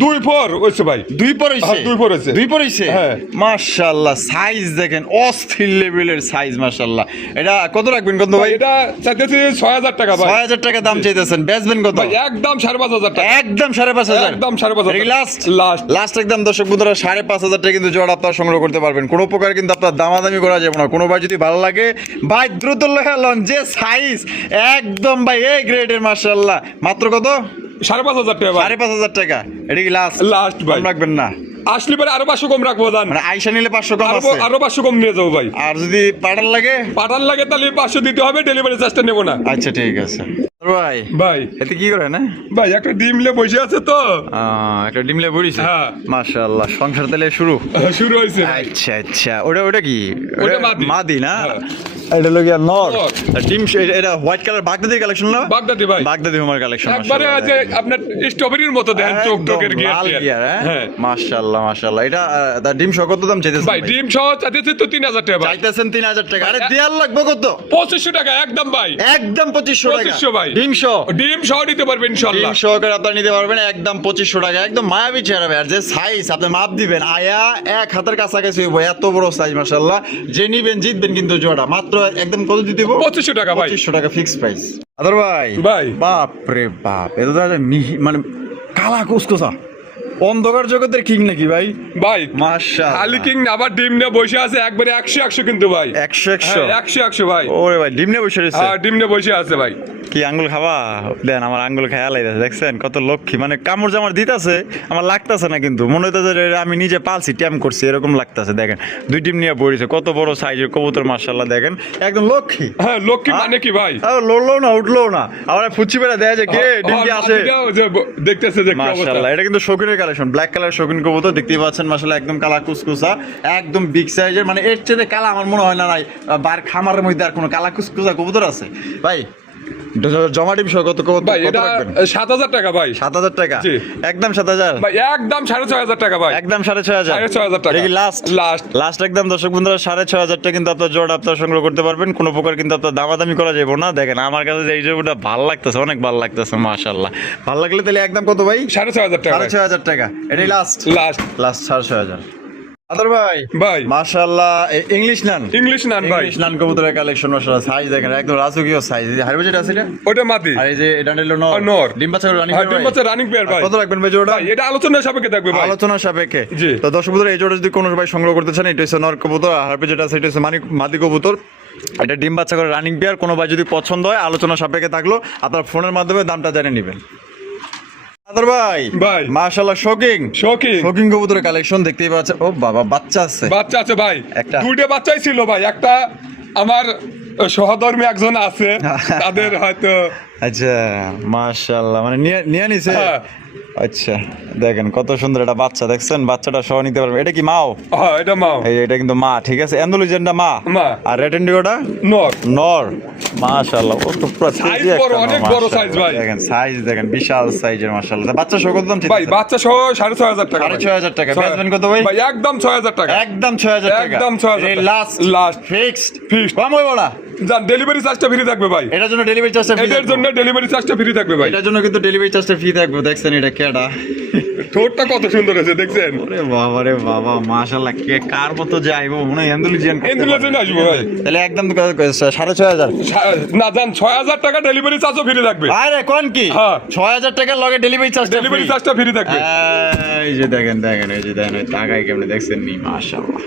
2 ভোর হইছে ভাই। 2 পর হইছে, হ্যাঁ, 2 পর হইছে। 2 পর হইছে। হ্যাঁ। মাশাআল্লাহ সাইজ দেখেন অস্থির লেভেলের সাইজ মাশাআল্লাহ। এটা কত রাখবেন কত ভাই? ভাই এটা চাইতেছি 6000 টাকা ভাই। 6000 টাকা দাম চাইতেছেন, বেচবেন কত? ভাই একদম 5500 টাকা। একদম 5500, একদম 5500 লাস্ট লাস্ট লাস্ট একদম দর্শক বন্ধুরা 5500 টাকা কিন্তু জোড়া আপনারা সংগ্রহ করতে পারবেন। কোনো প্রকার কিন্তু আপনার দামাদামি করা যাবে না। কোনো ভাই যদি ভালো লাগে ভাই দ্রুত লন, যে সাইজ একদম ভাই এই গ্রেডের মাশাআল্লাহ। মাত্র কত? 5500 টাকা ভাই। 5500 টাকা। এটা কি লাস্ট? লাস্ট ভাই। কম রাখবেন না? আসলে পরে আরো 500 কম রাখবো জান। মানে আইসা নিলে 500 কম আরো আছে, আরো 500 কম নিয়ে যাবো ভাই। আর যদি পাঠান লাগে? পাঠান লাগে তাহলে 500 দিতে হবে, ডেলিভারি চার্জটা নেবো না। আচ্ছা ঠিক আছে ভাই। ভাই এতে কি করে না ভাই একটা ডিমলে বসে আছে তো। একটা ডিমলে বড়িছে। হ্যাঁ। মাশাআল্লাহ সংসার তাহলে শুরু শুরু হয়েছে ভাই। আচ্ছা আচ্ছা ওটা কি? ওটা মাদি। মাদি না? হ্যাঁ। এটা হলো গিয়া নর। নর। আর ডিম এটা হোয়াইট কালার বাগদাদি কালেকশন না? বাগদাদি ভাই। বাগদাদি হোমার কালেকশন একবারে যে আপনার স্ট্রবেরির মতো দেখেন চোখ টোকের গিয়ার। হ্যাঁ মাশাআল্লাহ মাশাআল্লাহ। এটা তার ডিম সহ কত দাম চাইতেছেন ভাই? ডিম সহ চাইতেছি তো 3000 টাকা ভাই। চাইতেছেন 3000 টাকা। আরে দেয়াল লাগবে কত? 2500 টাকা একদম ভাই। একদম 2500 টাকা। 2500 ভাই। ডিম সহ, ডিম সহ নিতে পারবেন ইনশাআল্লাহ। ডিম সহকারে আপনারা নিতে পারবেন একদম 2500 টাকা। একদম মায়াবী চেহারা ভাই। আর যে সাইজ আপনি মাপ দিবেন আয়া এক হাতের কাছাকাছি হইব, এত বড় সাইজ মাশাআল্লাহ। যে নিবেন জিতবেন কিন্তু জোড়া। মাত্র একদম কত দিতে দিব? 2500 টাকা ভাই। 2500 টাকা ফিক্স প্রাইস। আদর ভাই ভাই। বাপ রে বাপ, এটা তো একটা মানে কালা কুসকুসা অন্ধকার জগতের কিং নাকি ভাই? ভাই মাশাআল্লাহ খালি কিং না, আবার ডিম নিয়ে বসে আছে একবারে 100 100 কিন্তু ভাই। 100 হ্যাঁ, 100 100 ভাই। ওরে ভাই ডিম নিয়ে বসে রয়েছে। হ্যাঁ ডিম নিয়ে বসে আছে ভাই। কি আঙ্গুল খাবা দেন, আমার আঙ্গুল খায় আলাইতেছে দেখছেন কত লক্ষ্মী, মানে কামড় জামার দিতেছে আমার লাগতেছে না, কিন্তু মনে হইতেছে যে আমি নিজে পালছি ট্যাম করছি এরকম লাগতেছে। দেখেন দুই ডিম নিয়ে পড়েছে, কত বড় সাইজের কবুতর মাশাআল্লাহ, দেখেন একদম লক্ষ্মী। হ্যাঁ লক্ষ্মী মানে কি ভাই? লড়লো না উঠলো না, আমার ফুচি বেড়া দেয়া যায় কে ডিম কি আসে দেখতেছে যে কি অবস্থা। মাশাআল্লাহ, এটা কিন্তু শৌখিনের কালেকশন, ব্ল্যাক কালার শৌখিন কবুতর দেখতেই পাচ্ছেন মাশাআল্লাহ, একদম কালা কুসকুসা, একদম বিগ সাইজের, মানে এর চেয়ে কালা আমার মনে হয় না নাই বার খামারের মধ্যে আর কোনো কালা কুসকুসা কবুতর আছে ভাই। জমা ডিম সহ কত ভাই? এটা 7,000 টাকা ভাই। 7,000 টাকা জি। একদম 7,000 ভাই একদম 6,500 টাকা ভাই। একদম 6,500 6,500 টাকা। এটা কি লাস্ট লাস্ট লাস্ট একদম দর্শক বন্ধুরা 6,500 টাকা কিন্তু আপনার জোড়া আপনার সংগ্রহ করতে পারবেন, কোনো প্রকার কিন্তু আপনার দামাদামি করা যাবে না। দেখেন আমার কাছে যে এই জোড়াটা ভালো লাগতেছে, অনেক ভালো লাগতেছে মাশাআল্লাহ। ভালো লাগলে তাহলে একদম কত ভাই? 6,500 টাকা। 6,500 টাকা এটাই লাস্ট লাস্ট লাস্ট 6,500। আদর ভাই ভাই মাশাআল্লাহ ইংলিশ নান ইংলিশ নান ভাই। ইংলিশ নান কবুতরের কালেকশন মাশাআল্লাহ, সাইজ দেখেন একদম রাজকীয় সাইজ। হারবে যেটা আছে এটা ওটা মাটি। আর এই যে এটা হলো নর নর। ডিম বাচ্চা রানিং হ্যাঁ ডিম বাচ্চা রানিং পেয়ার ভাই। কত রাখবেন ভাই জোড়া? ভাই এটা আলোচনা সাপেক্ষে থাকবে ভাই। আলোচনা সাপেক্ষে। জি। তো দর্শক বন্ধুরা এই জোড়া যদি কোনো ভাই সংগ্রহ করতে চান, এটা হচ্ছে নর কবুতর, আর হারবে যেটা আছে এটা হচ্ছে মাদি কবুতর। এটা ডিম বাচ্চা করে রানিং পেয়ার, কোনো ভাই যদি পছন্দ হয় আলোচনা সাপেক্ষে থাকলো আপনার ফোনের মাধ্যমে দামটা জেনে নেবেন। আদর ভাই ভাই মাশাআল্লাহ শৌখিন শৌখিন শৌখিন কবুতরের কালেকশন দেখতেই পাচ্ছেন। ও বাবা বাচ্চা আছে, বাচ্চা আছে ভাই। একটা। দুইটা বাচ্চাই ছিল ভাই, একটা আমার সহধর্মী একজন আছে তাদের হয়তো। আচ্ছা মাশাআল্লাহ, মানে নিয়ে নিছে। হ্যাঁ। আচ্ছা দেখেন কত সুন্দর একটা বাচ্চা, দেখছেন বাচ্চাটা সহ নিতে পারবে। এটা কি মাও? হ্যাঁ এটা মাও। এই এটা কিন্তু মা, ঠিক আছে। অ্যান্ডালুজিয়ানটা মা, মা। আর রেড ইন্ডিগোটা নর। নর। মাশাআল্লাহ ও তো পুরো Size তেজি বড়, একটা অনেক নর, বড় মাশাআল্লাহ। size ভাই। দেখেন সাইজ দেখেন বিশাল সাইজের মাশাআল্লাহ। বাচ্চা সহ কত দাম ভাই বাচ্চা সহ 6,500 টাকা ভাই। 6,500 টাকা। বেচবেন কত ভাই? ভাই একদম 6,000 টাকা। একদম 6,000 টাকা। একদম 6,000 এই টাকা। Last last fixed Fixed। কম হইব না। জান ডেলিভারি চার্জটা ফ্রি থাকবে ভাই। এটার জন্য ডেলিভারি চার্জটা ফ্রি, এটার জন্য ডেলিভারি চার্জটা ফ্রি থাকবে ভাই। এটার জন্য কিন্তু ডেলিভারি চার্জটা ফ্রি থাকবে। দেখছেন এটা কেডা? ঠোঁটটা কত সুন্দর আছে দেখছেন। ওরে বাবা রে বাবা মাশাআল্লাহ, কে কার মতো যে আইবো মনে হয় অ্যান্ডালুজিয়ান। অ্যান্ডালুজিয়ান আসবো ভাই। তাহলে একদম 6,500। না জান 6,000 টাকা ডেলিভারি চার্জও ফ্রি থাকবে। আরে কোন কি? হ্যাঁ। 6,000 টাকার লগে ডেলিভারি চার্জ, ডেলিভারি চার্জটা ফ্রি থাকবে। এই যে দেখেন দেখেন এই যে দেখেন টাকায় কেমনে দেখছেন নি মাশাআল্লাহ।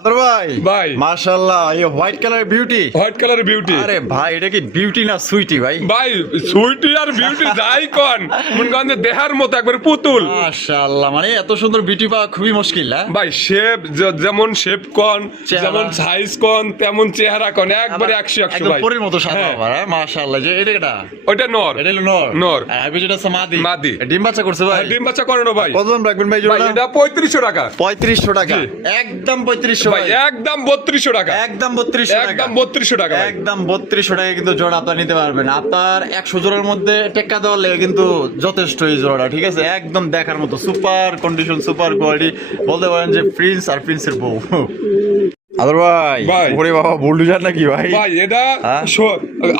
আদর ভাই ভাই। মাশাআল্লাহ, এই হোয়াইট কালার বিউটি। হোয়াইট কালারের বিউটি। আরে ভাই এটা কি বিউটি না সুইটি ভাই? ভাই সুইটি আর বিউটি যাই কোন মনে করেন যে দেহার মতো একবার পুতুল। মাশাআল্লাহ, মানে এত সুন্দর বিউটি পাওয়া খুবই মুশকিল। হ্যাঁ ভাই শেপ যেমন শেপ কোন, চেহারা। যেমন সাইজ কোন, তেমন চেহারা কোন, একবারে 100 একদম ভাই। পরীর মতো সাদা হ্যাঁ। আবার। হ্যাঁ মাশাআল্লাহ, যে এটা কেডা? ওইটা নর। এটা হলো নর। নর। আর আমি যেটা আছে মাদি। মাদি। ডিম বাচ্চা করছে ভাই। ডিম বাচ্চা করানো ভাই। কত দাম রাখবেন ভাই ভাই জোড়া? এটা 3500 টাকা। 3500 টাকা। জি। একদম 3500 ভাই ভাই। একদম 3200 টাকা। একদম 3200 টাকা। একদম 3200 টাকা ভাই। একদম 3200 টাকা কিন্তু জোড়া আপনার নিতে পারবেন। আপনার 100 জোড়ার মধ্যে টেক্কা দেওয়ার লেগে কিন্তু যথেষ্ট এই জোড়াটা, ঠিক আছে। একদম দেখার মতো সুপার কন্ডিশন, সুপার কোয়ালিটি, বলতে পারেন যে প্রিন্স আর প্রিন্সের বউ। আদর ভাই ভাই। ওরে বাবা বুলডুজার নাকি ভাই? ভাই এটা হ্যাঁ?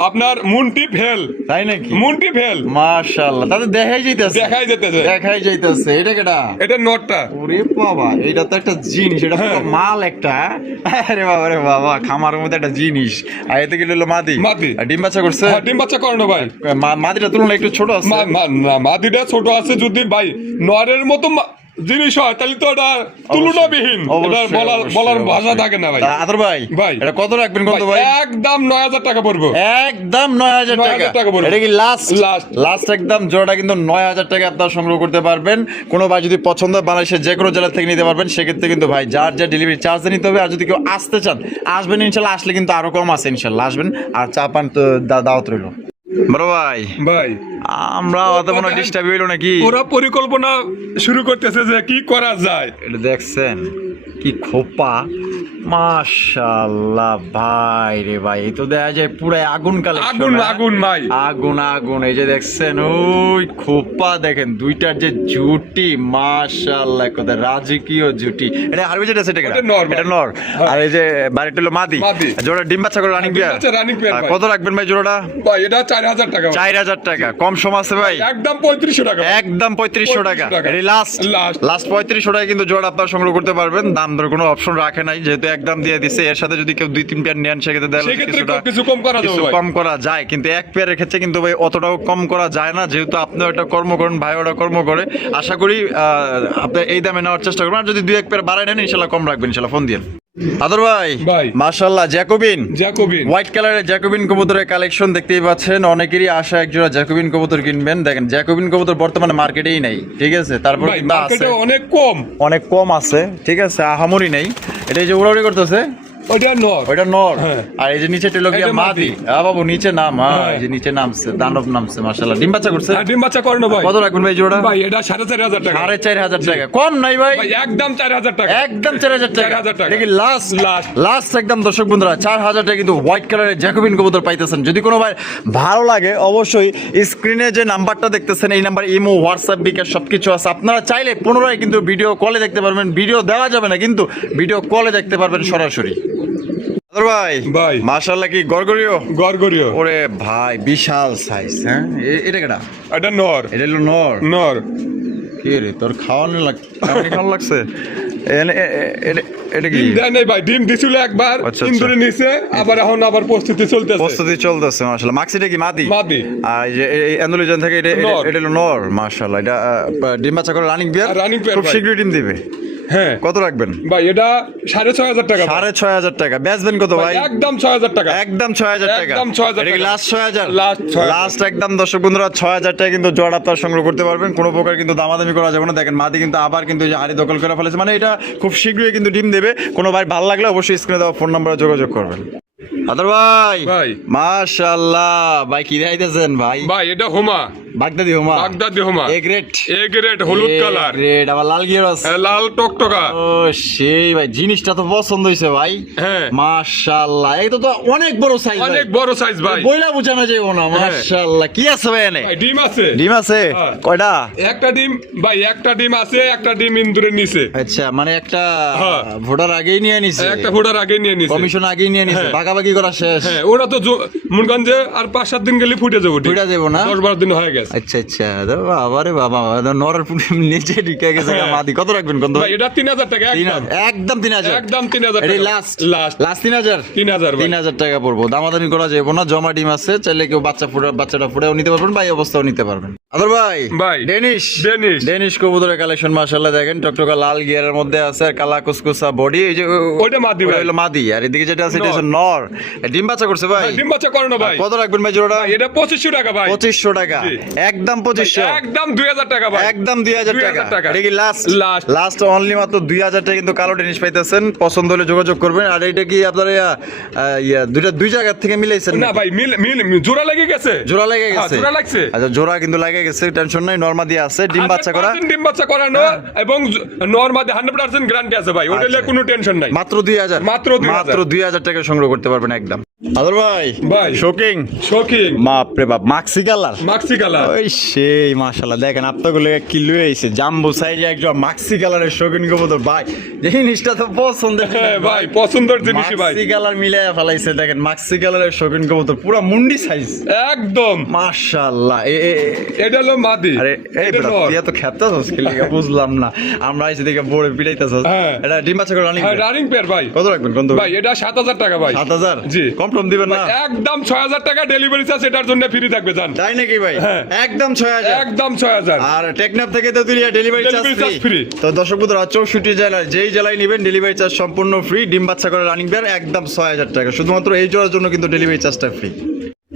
আপনার মুন্টি ফেল। তাই নাকি? মুন্টি ফেল মাশাআল্লাহ, তাদের দেখাই যাইতেছে। দেখাই যেতেছে। দেখাই যাইতেছে। এটা কেডা? এটা নটটা। ওরে বাবা এটা তো একটা জিনিস, এটা পুরো মাল একটা। আরে বাবা রে বাবা, খামারের মধ্যে একটা জিনিস। আর এতে কি হলো মাদি? মাদি। আর ডিম বাচ্চা করছে? হ্যাঁ, ডিম বাচ্চা করানো ভাই। মাদিটা তুলনায় একটু ছোট আছে। না মাদিটা ছোট আছে, যদি ভাই নরের মতো জিনিস হয় তাহলে তো এটা তুলনাবিহীন। এটা বলার ভাষা থাকে না ভাই। আদর ভাই ভাই। এটা কত রাখবেন কত ভাই? একদম 9,000 টাকা পড়বো। একদম 9,000 9,000 টাকা পড়বে। এটা কি লাস্ট? লাস্ট একদম জোড়াটা কিন্তু 9,000 টাকা আপনারা সংগ্রহ করতে পারবেন। কোনো ভাই যদি পছন্দ হয় বাংলাদেশের যে কোনো জেলা থেকে নিতে পারবেন। সেক্ষেত্রে কিন্তু ভাই যার যা ডেলিভারি চার্জ নিতে হবে। আর যদি কেউ আসতে চান আসবেন ইনশাল্লাহ, আসলে কিন্তু আরো কম আছে ইনশাল্লাহ, আসবেন। আর চা পান তো দাওয়াত রইল। বড় ভাই ভাই আমরা অত কোনো ডিস্টার্ব হইলো নাকি? ওরা পরিকল্পনা শুরু করতেছে যে কি করা যায়। এটা দেখছেন কি খোপা, মাশাআল্লাহ ভাই রে ভাই, এই তো দেখা যায় পুরাই আগুন কালেকশন। আগুন আগুন ভাই, আগুন আগুন। এই যে দেখছেন ওই খোপা দেখেন, দুইটার যে জুটি মাশাআল্লাহ কত রাজকীয় জুটি। এটা হারবে যেটা সেটা এটা নর। এটা নর। আর এই যে বাড়িটা হলো মাদি। জোড়া ডিম বাচ্চা করে রানিং বিয়ার। আচ্ছা রানিং পেয়ার ভাই। কত রাখবেন ভাই জোড়াটা? ভাই এটা 4,000 টাকা। 4,000 টাকা। কম সম আছে ভাই? একদম 3500 টাকা। একদম 3500 টাকা। এই লাস্ট লাস্ট 3500 টাকা কিন্তু জোড়া আপনারা সংগ্রহ করতে পারবেন। দাম দর কোনো অপশন রাখে নাই, যেহেতু একদম দিয়ে দিছে। এর সাথে যদি কেউ 2-3 পেয়ার নেন সেক্ষেত্রে কিছু কম করা যাবে ভাই। কম করা যায়, কিন্তু এক পেয়ারের ক্ষেত্রে কিন্তু ভাই অতটাও কম করা যায় না, যেহেতু আপনি ওটা কর্ম করেন, ভাই ওটা কর্ম করে। আশা করি আপনি এই দামে নেওয়ার চেষ্টা করবেন। আর যদি 2-1 পেয়ার বাড়ায় নেন ইনশাল্লাহ কম রাখবেন, ইনশাল্লাহ ফোন দিয়ে। আদর ভাই ভাই। মাশাআল্লাহ জ্যাকোবিন জ্যাকোবিন হোয়াইট কালারের জ্যাকোবিন কবুতরের কালেকশন দেখতেই পাচ্ছেন, অনেকেরই আশা একজোড়া জ্যাকোবিন কবুতর কিনবেন। দেখেন জ্যাকোবিন কবুতর বর্তমানে মার্কেটেই নেই, ঠিক আছে, তারপর ভাই কিন্তু আছে, মার্কেটে অনেক কম। অনেক কম আছে, ঠিক আছে, আহামরি নেই। এটা এই যে উড়াউড়ি করতেছে ওইটা নর। ওইটা নর, হ্যাঁ। আর এই যে নিচে টেলোগিয়া এটা মাদি। মাদি। বাবু নিচে নাম, হ্যাঁ হ্যাঁ। এই যে নিচে নামছে, দানব নামছে, মাশাআল্লাহ। ডিম বাচ্চা করছে, আর ডিম বাচ্চা করে না ভাই। কত রাখবেন ভাই জোড়া? ভাই এটা 4,500 টাকা। 4,500 টাকা, কম নাই ভাই, ভাই একদম 4,000 টাকা। একদম 4,000 টাকা। 4,000 টাকা। দেখি লাস্ট Last। লাস্ট একদম দর্শক বন্ধুরা 4,000 টাকা কিন্তু হোয়াইট কালারের জ্যাকোবিন কবুতর পাইতেছেন। যদি কোনো ভাই ভালো লাগে অবশ্যই স্ক্রিনে যে নাম্বারটা দেখতেছেন এই নাম্বার ইমো হোয়াটসঅ্যাপ বিকাশ সবকিছু আছে, আপনারা চাইলে পুনরায় কিন্তু ভিডিও কলে দেখতে পারবেন। ভিডিও দেওয়া যাবে না কিন্তু ভিডিও কলে দেখতে পারবেন সরাসরি। আদর ভাই ভাই। মাশাআল্লাহ কি গরগরিও, গরগরিও। ওরে ভাই বিশাল সাইজ। হ্যাঁ এটা কেডা? এটা নর। এটা হলো নর। নর। কি রে তোর খাওয়ানো খাওয়ানো লাগছে? এটা কি ডিম দেয় নাই ভাই, ডিম দিছিল একবার, আচ্ছা, ইন্দুরে নিছে, আবার প্রস্তুতি চলতেছে। প্রস্তুতি চলতেছে মাশাআল্লাহ। মাক্সিটা কি মাদি? মাদি। আর এই যে এই অ্যান্ডালুজিয়ান থেকে এটা নর। এটা হলো নর মাশাআল্লাহ। এটা ডিম বাচ্চা করে রানিং বিয়ার, Running pair খুব ভাই। শীঘ্রই ডিম দিবে। হ্যাঁ কত রাখবেন ভাই এটা 6,500 টাকা ভাই। 6,500 টাকা। বেচবেন কত ভাই? একদম 6,000 টাকা। একদম 6,000 টাকা। একদম 6,000 এটা কি টাকা। লাস্ট 6,000? Last 6,000 লাস্ট একদম দর্শক বন্ধুরা 6,000 টাকা কিন্তু জোড়া আপনারা সংগ্রহ করতে পারবেন। কোনো প্রকার কিন্তু দামাদামি করা যাবে না। দেখেন মাদি কিন্তু আবার কিন্তু এই যে হাড়ি দখল করে ফেলেছে, মানে এটা খুব শীঘ্রই কিন্তু ডিম দেবে। কোনো ভাই ভালো লাগলে অবশ্যই স্ক্রিনে দেওয়া ফোন নম্বরে যোগাযোগ করবেন। আদর ভাই ভাই। মাশাআল্লাহ ভাই কি দেখাইতেছেন ভাই? ভাই এটা হোমা। বাগদাদি হোমা, বাগদাদি হোমা। এ গ্রেট, এ গ্রেড হলুদ কালার। গ্রেট, আবার লাল গিয়ারস। লাল টকটকা। ও সেই ভাই জিনিসটা তো পছন্দ হইছে ভাই। হ্যাঁ। মাশাআল্লাহ এটা তো অনেক বড় সাইজ, অনেক বড় সাইজ ভাই। বইলা বুঝানো যাবে না। মাশাআল্লাহ কি আছে ভাই এনে? ভাই ডিম আছে। ডিম আছে হ্যাঁ। কয়টা? একটা ডিম ভাই, একটা ডিম আছে, একটা ডিম ইন্দুরে নিছে। আচ্ছা মানে একটা হ্যাঁ। ভোটার আগেই নিয়ে নিছে, একটা ফোটার আগে নিয়ে নিছে। কমিশন আগেই নিয়ে নিছে, হ্যাঁ। ভাগাভাগি করা শেষ। হ্যাঁ ওরা তো মুনগঞ্জে আর 5-7 দিন গেলে ফুটে যাবো। ফুটে যাবো না? 10-12 দিন হয়ে গেছে। আচ্ছা আচ্ছা বাবা রে বাবা, নরের নিচে ঢুকে গেছে হ্যাঁ। মাদি। কত রাখবেন কত? ভাই এটা 3,000 টাকা একদম। একদম 3,000। একদম 3,000 এটা টাকা। Last last last 3,000। 3,000 ভাই। 3,000 টাকা পড়বো, দামাদামি করা যাবে না। জমা ডিম আছে, চাইলে কেউ বাচ্চাটা ফুটাও নিতে পারবেন বা এই অবস্থাও নিতে পারবেন। আদর ভাই ভাই। Danish Danish. ডেনিশ কবুতরের কালেকশন মাশাআল্লাহ দেখেন, টকটকা লাল গিয়ারের মধ্যে আছে আর কালা কুসকুসা বডি। এই যে ওইটা মাদি ভাই। হলো মাদি, আর এদিকে যেটা আছে এটা হচ্ছে নর। ডিম বাচ্চা করছে ভাই? ভাই, ডিম বাচ্চা করে না ভাই। কত রাখবেন ভাই জোড়াটা? ভাই, এটা 2,500 টাকা ভাই। 2,500 টাকা। জি। একদম 2,500। একদম 2,000 টাকা ভাই। একদম 2,000 টাকা। 2,000 টাকা। এটা কি লাস্ট? Last। লাস্ট অনলি মাত্র 2,000 টাকা কিন্তু কালো ডেনিশ পাইতেছেন। পছন্দ হলে যোগাযোগ করবেন। আর এটা কি আপনারা দুই জায়গা থেকে মিলাইছেন? না ভাই জোড়া লেগে গেছে। জোড়া লেগে হ্যাঁ, গেছে? জোড়া লাগছে। আচ্ছা জোড়া কিন্তু লেগে গেছে, টেনশন নাই। নরমাদি আছে, ডিম বাচ্চা করা। 100% ডিম বাচ্চা করানো এবং নরমাদি 100% গ্যারান্টি আছে ভাই। ওটা নিয়ে কোনো টেনশন নাই। মাত্র 2,000। মাত্র 2,000 মাত্র 2,000 টাকা সংগ্রহ করতে পারবেন একদম। আদর ভাই ভাই। শোকিং শৌখিন বাপ রে বাপ, মাক্সি কালার। মাক্সি কালার। ওই সেই মাশাআল্লাহ দেখেন আপনাগুলো কি লুয়ে আইছে, জাম্বো সাইজে একজন মাক্সি কালারের শৌখিন কবুতর ভাই। জিনিসটা তো পছন্দ। হ্যাঁ ভাই পছন্দের জিনিসই ভাই। মাক্সি কালার মিলাইয়া ফেলাইছে দেখেন, মাক্সি কালারের শৌখিন কবুতর পুরো মুন্ডি সাইজ একদম মাশাআল্লাহ। এটা হলো মাদি। আরে এই এটা বেটা নর। তুই এত খেপতাছস কি লাগা বুঝলাম না। আমরা আইছি দেখে বড় পিটাইতাছস। হ্যাঁ। এটা ডিম বাচ্চা করে রানিং হ্যাঁ রানিং পেয়ার ভাই। কত রাখবেন কোন? ভাই এটা 7,000 টাকা ভাই। 7,000? জি। কম টম দিবেন না? একদম 6,000 টাকা ডেলিভারি চার্জ এটার জন্য ফ্রি থাকবে জান। তাই নাকি ভাই? হ্যাঁ। একদম 6,000। একদম 6,000। আর টেকনাফ থেকে তো তুই delivery charge Delivery charge free. free। তো দর্শক বন্ধুরা 64 জেলায় যেই জেলায় নেবেন ডেলিভারি চার্জ সম্পূর্ণ ফ্রি। ডিম বাচ্চা করে রানিং বিয়ার একদম 6,000 টাকা। শুধুমাত্র এই জোড়ার জন্য কিন্তু ডেলিভারি চার্জটা ফ্রি।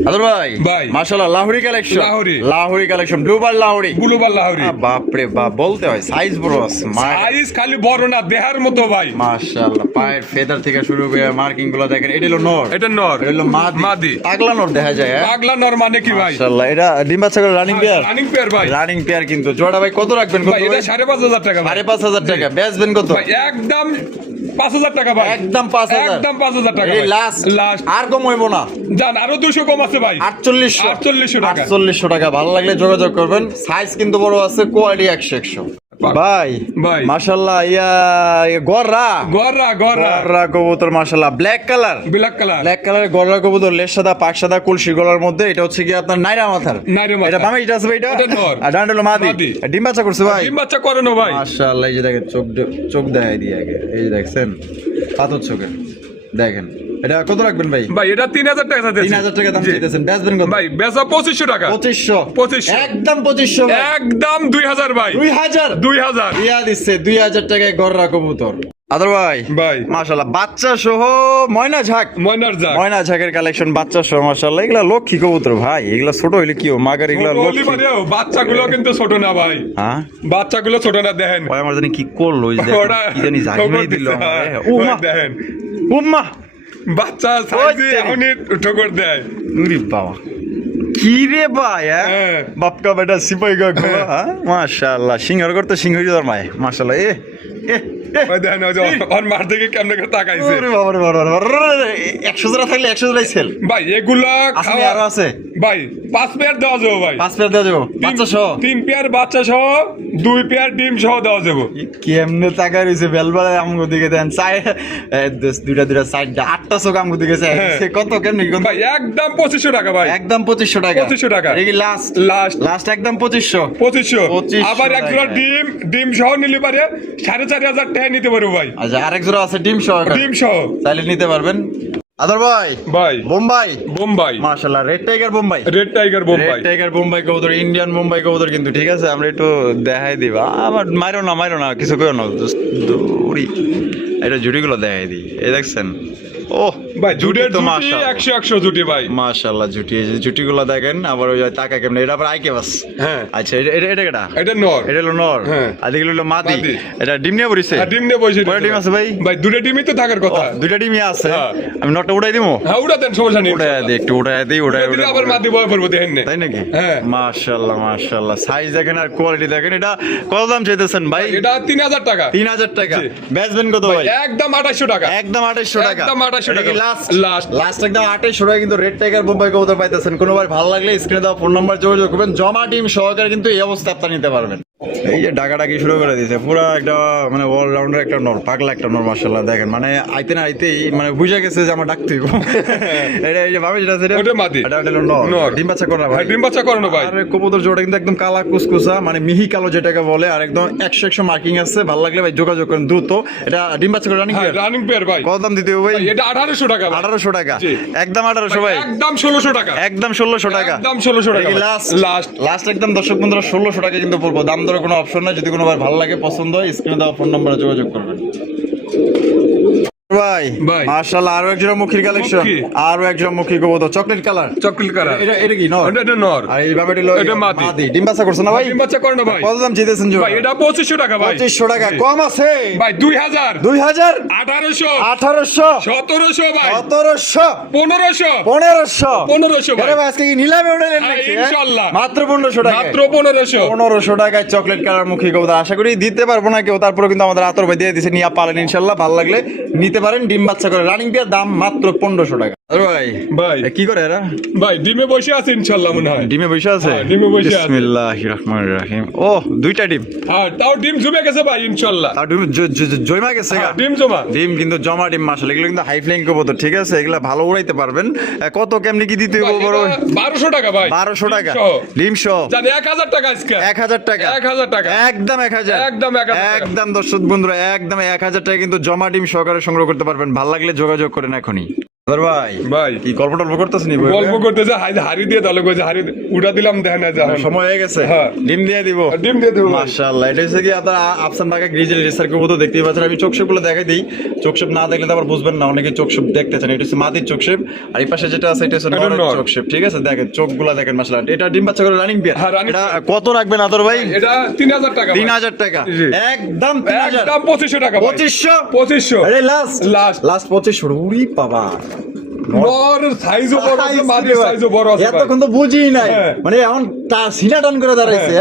আদর ভাই ভাই। মাশাআল্লাহ লাহোরি কালেকশন। লাহোরি। লাহোরি কালেকশন ব্লুবার লাহোরি। বুলুবার লাহোরি। বাপ রে বাপ বলতে হয় সাইজ বড় আছে। সাইজ খালি বড় না, দেহার মতো ভাই। মাশাআল্লাহ পায়ের ফেদার থেকে শুরু করে মার্কিং গুলো দেখেন। এটা হলো নর, এটা নর। এটা হলো মাদি। মাদি। পাগলা নর দেখা যায়। হ্যাঁ পাগলা নর মানে কি ভাই? মাশাআল্লাহ এটা ডিম বাচ্চা করে রানিং বিয়ার। রানিং পেয়ার ভাই। রানিং পেয়ার কিন্তু জোড়া ভাই কত রাখবেন? কত ভাই এটা ভাই? 5,500 টাকা ভাই। 5,500 টাকা। বেচবেন কত? ভাই একদম 5,000 টাকা ভাই। একদম 5,000। একদম 5,000 টাকা এই ভাই। লাস্ট লাস্ট আর কম হইব না। জান আরো 200 কম আছে ভাই। 4800 টাকা। 4800 টাকা। ভালো লাগলে যোগাযোগ করবেন। সাইজ কিন্তু বড় আছে, কোয়ালিটি 100 ভাই। ভাই। মাশাআল্লাহ গররা গররা গররা গররা কবুতর মাশাআল্লাহ black colour. Black colour. Black কালারের গররা কবুতর, লেজ সাদা পাক সাদা কলসি গলার মধ্যে। এটা হচ্ছে কি আপনার নাইরা মাথার। নাইরা মাথা। এটা বামে এটা আছে ভাই, এটা এটা নর। আর ডান্ডা হলো মাদি। মাদি। ডিম বাচ্চা করছে ভাই। ডিম বাচ্চা করে না ভাই। মাশাআল্লাহ এই যে দেখেন চোখ দেখাই দিয়ে আগে। এই যে দেখছেন পাথর চোখের দেখেন। এটা কত রাখবেন ভাই? ভাই এটা 3,000 টাকা চাইতেছি। 3,000 টাকা দাম জি। চাইতেছেন, বেচবেন কত? ভাই বেচা 2,500 টাকা। 2500। 2500 একদম 2500 ভাই। একদম 2,000 ভাই। 2,000 2,000 দিয়া দিচ্ছে 2,000 টাকায় গররা কবুতর। আদর ভাই ভাই মাশাআল্লাহ বাচ্চা সহ ময়না ঝাক ময়নার যা ময়না ঝাকের কালেকশন বাচ্চা সহ মাশাআল্লাহ এগুলা লক্ষ্মী কবুতর ভাই এগুলা ছোট হইলে কি মাগার এগুলা লক্ষ্মী বাচ্চাগুলো কিন্তু ছোট না ভাই, হ্যাঁ বাচ্চাগুলো ছোট না, দেখেন ভাই আমার জানি কি করলো ওই যে ওরা কি জানি জাগিয়ে দিল উমা দেখেন উম্মা বাচ্চা সাইজে এখনই ঠোকর দেয়। উরি বাবা কি রে ভাই হ্যাঁ। বাপকা বেটা সিপাই গা হ্যাঁ মাশাআল্লাহ সিংহর করতে সিংহই তোর মায় মাশাআল্লাহ এ ওই দেখেন ওই যে ওর মার দিকে কেমনে করে তাকাইছে। ওরে বাবা রে বাবা রে 100 জোড়া থাকলে 100 জোড়াই সেল ভাই এগুলা আসলে আরো আছে ভাই 5 পেয়ার দেওয়া যাবে ভাই, 5 পেয়ার দেওয়া যাবো বাচ্চা সহ 3 পেয়ার বাচ্চা সহ 2 পেয়ার ডিম সহ দেওয়া যাবে। কেমনে টাকা রইছে বেলবেলা আমগো দিকে দেন চাই দুইটা সাইডটা 8টা চোখ আমগো দিকে চাই কত কেমনে কি ভাই একদম 2500 টাকা ভাই, একদম 2500 টাকা 2500 টাকা এই লাস্ট লাস্ট একদম 2500 2500 আবার এক জোড়া ডিম সহ নিলে পারে 4500 টাকা নিতে পারবো ভাই। আচ্ছা আরেক জোড়া আছে ডিম সহ চাইলে নিতে পারবেন। আদর ভাই ভাই বোম্বাই মাশাআল্লাহ red tiger Bombay red tiger Bombay কবুতর ইন্ডিয়ান বোম্বাই কবুতর কিন্তু ঠিক আছে আমরা একটু দেখাই দিব আবার মাইরো না কিছু কইও না দূরি এটা জুটিগুলো দেখাই দিই এই দেখছেন ও ভাই জুটের তো জুটি মাশাআল্লাহ 100 জুটি ভাই মাশাআল্লাহ জুটি এই যে জুটিগুলো দেখেন আবার ওই টাকা কেমনে এটা আবার আইকে বাস হ্যাঁ আচ্ছা এটা কেডা এটা নর এটা হলো নর হ্যাঁ আর এগুলো হলো মাদি মাদি। এটা ডিম নিয়ে বসে আর ডিম নিয়ে বসে কয়টা ডিম আছে ভাই ভাই দুটো ডিমই তো থাকার কথা, দুইটা ডিমই আছে হ্যাঁ। আমি নটটা উঠাই দিমু হ্যাঁ উড়া দেন সমস্যা নেই, উঠাই দিই একটু উঠাই দিই উঠাই দিলে আবার মাদি বয় পড়বো দেখেন না। তাই নাকি হ্যাঁ মাশাআল্লাহ সাইজ দেখেন আর কোয়ালিটি দেখেন এটা কত দাম চাইতেছেন ভাই এটা 3000 টাকা 3000 টাকা জি। বেচবেন কত ভাই একদম 2800 টাকা একদম 2800 টাকা একদম 2800 টাকা লাস্ট একদম 2800 টাকা কিন্তু রেড টাইগার বোম্বাই কবুতর পাইতেছেন কোনো ভাই ভালো লাগলে স্ক্রিনে দেওয়া ফোন নাম্বার যোগাযোগ করবেন জমা টিম সহকারে কিন্তু এই অবস্থা আপনারা নিতে পারবেন। এই যে ডাকাডাকি শুরু করে দিয়েছে পুরো একটা মানে অলরাউন্ডার একটা নর পাগলা একটা নর মাশাআল্লাহ দেখেন মানে আইতে না আইতেই মানে বুঝা গেছে যে আমার ডাকতে হইব এটা এই যে ভাবে যেটা সেটা ওটা মাদি এটা হলো নর ডিম বাচ্চা করা ভাই ডিম বাচ্চা করানো ভাই। আর কবুতর জোড়া কিন্তু একদম কালা কুসকুসা মানে মিহি কালো যেটাকে বলে আর একদম 100 মার্কিং আছে ভালো লাগলে ভাই যোগাযোগ করেন দ্রুত এটা ডিম বাচ্চা করে রানিং পেয়ার ভাই কত দাম দিতে হবে ভাই এটা 1800 টাকা 1800 টাকা একদম 1800 ভাই একদম 1600 টাকা একদম 1600 টাকা একদম 1600 টাকা লাস্ট একদম দর্শক বন্ধুরা 1600 টাকা কিন্তু পড়বো দাম দরের কোনো অপশন নাই যদি কোনোবার ভালো লাগে পছন্দ হয় স্ক্রিনে দেওয়া ফোন নম্বরে যোগাযোগ করবেন। ভাই মাশাআল্লাহ আরো একজোড়া মুখীর কালেকশন আরো একজোড়া মুখী কবুতর চকলেট কালার এটা কি নর এটা নর আর এই বাবাটি হলো এটা মাদি ডিম বাচ্চা করছ না ভাই ডিম বাচ্চা করে না ভাই কত দাম চাইতেছেন জোড়া ভাই এটা 2500 টাকা ভাই 2500 টাকা কম আছে ভাই 2000 1800 1700 ভাই 1700 1500 ভাই ভাই আজকে কি নিলামে উঠাইলেন নাকি ইনশাআল্লাহ মাত্র 1500 টাকা মাত্র 1500 টাকায় চকলেট কালার মুখী কবুতর আশা করি দিতে পারবো না কেউ তারপরে কিন্তু আমাদের আতর ভাই দিয়ে দিছে নিয়ে পালেন ইনশাআল্লাহ ভালো লাগলে নিতে পারেন ডিম বাচ্চা করে রানিং পেয়ার দাম মাত্র 1500 টাকা। ভাই কি করে এরা ভাই ডিমে বসে আছে ইনশাআল্লাহ মনে হয় ডিমে বসে আছে ডিমে বসে আছে বিসমিল্লাহির রহমানির রহিম ও দুইটা ডিম হ্যাঁ তাও ডিম জমে গেছে ভাই ইনশাআল্লাহ তাও ডিম জমা গেছে ডিম কিন্তু জমা ডিম মাশাআল্লাহ এগুলো কিন্তু হাই ফ্লাইং কবুতর ঠিক আছে এগুলা ভালো উড়াইতে পারবেন কত কেমনি কি দিতে হবে বড় 1200 টাকা ভাই 1200 টাকা ডিম সহ জান 1000 টাকা আজকে 1000 টাকা 1000 টাকা একদম 1000 একদম দর্শক বন্ধুরা একদম 1000 টাকা কিন্তু জমা ডিম সহকারে সংগ্রহ করতে পারবেন ভালো লাগলে যোগাযোগ করেন এখনই। ভাই কি গল্প করতেছ নি গল্প করতেছে হাড়ি দিয়ে তাহলে কইছে হাড়ি উড়া দিলাম দেখ না যা সময় হয়ে গেছে ডিম দিয়ে দিব মাশাআল্লাহ এটা হচ্ছে কি আপনারা আফসান বাগা গ্রিজেল রেসার কবুতর দেখতেই পাচ্ছেন আমি চোখশেপগুলো দেখাই দিই চোখশেপ না দেখলে তো আবার বুঝবেন না অনেকে চোখশেপ দেখতে চান এটা হচ্ছে মাদির চোখশেপ আর এই পাশে যেটা আছে এটা হচ্ছে নরের চোখশেপ ঠিক আছে দেখেন চোখগুলো দেখেন মাশাআল্লাহ এটা ডিম বাচ্চা করে রানিং পেয়ার এটা কত রাখবেন আদর ভাই এটা 3000 টাকা 3000 টাকা একদম 3000 একদম 2500 টাকা 2500 আরে লাস্ট 2500 উড়ি বাবা নর সাইজও বড় আছে মাদি সাইজও বড় আছে এতক্ষণ তো বুঝিই নাই মানে এখন সিনা টান করে দাঁড়াইছে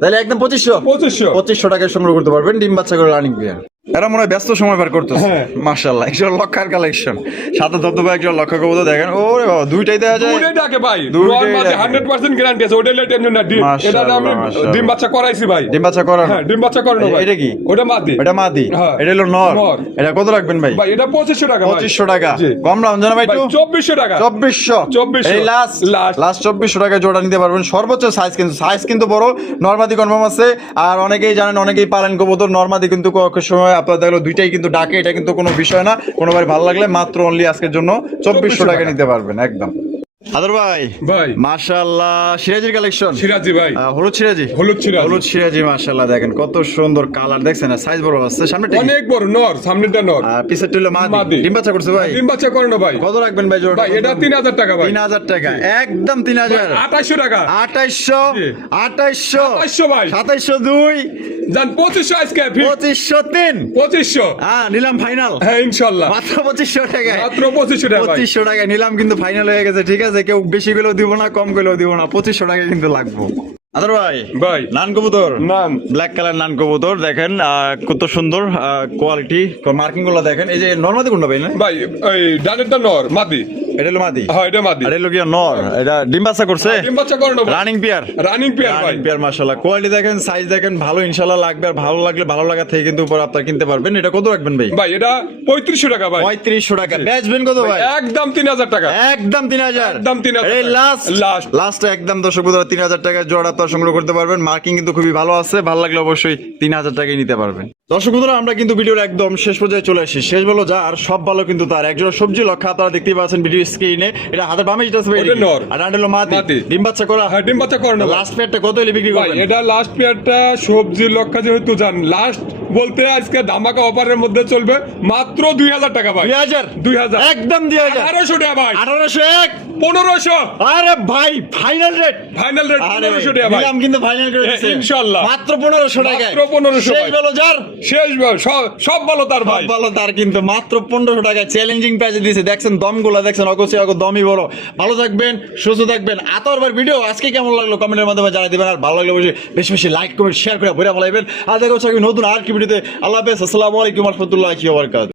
তাহলে একদম 2500 টাকায় সংগ্রহ করতে পারবেন ডিম বাচ্চা করে রানিং পেয়ার এরা মনে হয় ব্যস্ত সময় পার করতেছে মাশাআল্লাহ একজন লক্ষার কালেকশন সাথে ধবধবে একজন লক্ষ কবুতর দেখেন ওরে বাবা দুইটাই দেওয়া যায় দুইটাই ডাকে ভাই নরমালি 100% গ্যারান্টি আছে ওটা লেট এমন না ডিম এটা আমি ডিম বাচ্চা করাইছি ভাই ডিম বাচ্চা করানো হ্যাঁ ডিম বাচ্চা করানো ভাই এটা কি ওটা মাদি এটা হলো নর এটা কত রাখবেন ভাই ভাই এটা 2500 টাকা ভাই 2500 টাকা কম রাউন্ড জানা ভাই 2400 টাকা 2400 এই লাস্ট 2400 টাকা জোড়া নিতে পারবেন সর্বোচ্চ সাইজ কিন্তু বড় নরমাদি কনফার্ম আছে আর অনেকেই জানেন অনেকেই পালেন কবুতর নরমাদি কিন্তু সময় আপনারা দেখলো দুইটাই কিন্তু ডাকে এটা কিন্তু কোনো বিষয় না কোনোবার ভালো লাগলে মাত্র অনলি আজকের জন্য 2400 টাকা নিতে পারবেন একদম। আদর ভাই ভাই মাশাআল্লাহ সিরাজির কালেকশন সিরাজি ভাই হলুদ সিরাজি হলুদ সিরাজি। হলুদ সিরাজি মাশাআল্লাহ দেখেন কত সুন্দর কালার দেখছেন না সাইজ বড় আছে সামনে অনেক বড় নর, সামনেটা নর। পিছের টিলো মাদি মাদি। ডিম বাচ্চা করছে ভাই ডিম বাচ্চা করে না ভাই। কত রাখবেন ভাই জোড়া ভাই এটা 3000 টাকা ভাই। 3000 টাকা একদম 3000 2800 টাকা। 2800 জি। 2800 ভাই 2702 জান 2500 আজকে 2503 2500। হ্যাঁ নিলাম ফাইনাল হ্যাঁ ইনশাআল্লাহ মাত্র 2500 টাকা মাত্র 2500 টাকা ভাই। 2500 টাকা নিলাম কিন্তু ফাইনাল হয়ে গেছে ঠিক আছে কেউ বেশি গেলেও দিব না কম গেলেও দিব না 2500 টাকা কিন্তু লাগবে আদর ভাই ভাই নান কবুতর নান। ব্ল্যাক কালার নান কবুতর দেখেন কত সুন্দর কোয়ালিটি মার্কিং গুলো দেখেন এই যে নরমাদি কোনটা ভাই না ভাই এই ডানেরটা নর মাদি। এটা হলো মাদি হ্যাঁ এটা মাদি। আর এটা হলো কি নর এটা ডিম বাচ্চা করছে ডিম বাচ্চা করে না ভাই। রানিং পেয়ার রানিং পেয়ার ভাই। রানিং পেয়ার মাশাআল্লাহ কোয়ালিটি দেখেন সাইজ দেখেন ভালো ইনশাআল্লাহ লাগবে আর ভালো লাগলে ভালো লাগা থেকে কিন্তু উপর আপনারা কিনতে পারবেন এটা কত রাখবেন ভাই ভাই এটা 3500 টাকা ভাই। 3500 টাকা বেচবেন কত ভাই একদম 3000 টাকা। একদম 3000 একদম 3000 এই টাকা। Last last. লাস্ট একদম দর্শক বন্ধুরা 3000 টাকা জোড়া আপনারা সংগ্রহ করতে পারবেন মার্কিং কিন্তু খুবই ভালো আছে ভালো লাগলে অবশ্যই 3000 টাকায় নিতে পারবেন দর্শক বন্ধুরা আমরা কিন্তু ভিডিওর একদম শেষ পর্যায়ে চলে আসি শেষ বলো যা আর সব ভালো কিন্তু তার একজোড়া সবজি লক্ষ্য আপনারা দেখতেই পাচ্ছেন ভিডিও স্ক্রিনে এটা হাতের বামে যেটা আছে ওটা নর। আর আন্ডেলো মাদি মাদি। ডিম বাচ্চা করা হ্যাঁ ডিম বাচ্চা করে না ভাই। লাস্ট পেয়ারটা কত হলে বিক্রি ভাই করবেন এটা লাস্ট পেয়ারটা সবজির লক্ষ্য যেহেতু জান লাস্ট বলতে আজকে ধামাকা অফারের মধ্যে চলবে মাত্র 2000 টাকা ভাই। 2000 2000 একদম 2000 1800 টাকা ভাই। 1801 1500 আরে ভাই ফাইনাল রেট ফাইনাল রেট আরে 1500 টাকা ভাই। নিলাম কিন্তু ফাইনাল করে দিয়েছে ইনশাআল্লাহ। মাত্র 1500 টাকা মাত্র 1500 সেই ভাই। বলো যার শেষ ভাই, সব ভালো তার ভাই। ভালো তার কিন্তু মাত্র 1500 টাকা চ্যালেঞ্জিং প্রাইসে দিয়েছে দেখছেন দমগুলো দেখছেন অগোছে অগো দমই বড় ভালো থাকবেন সুস্থ থাকবেন আতরবার ভিডিও আজকে কেমন লাগলো কমেন্টের মাধ্যমে জানিয়ে দিবেন আর ভালো লাগলে অবশ্যই বেশি বেশি লাইক কমেন্ট শেয়ার করে ভরে ফেলাইবেন আর দেখা হচ্ছে নতুন আর কি ভিডিওতে আল্লাহ হাফেজ আসসালামু আলাইকুম ওয়া রাহমাতুল্লাহি ওয়া বারাকাতুহু।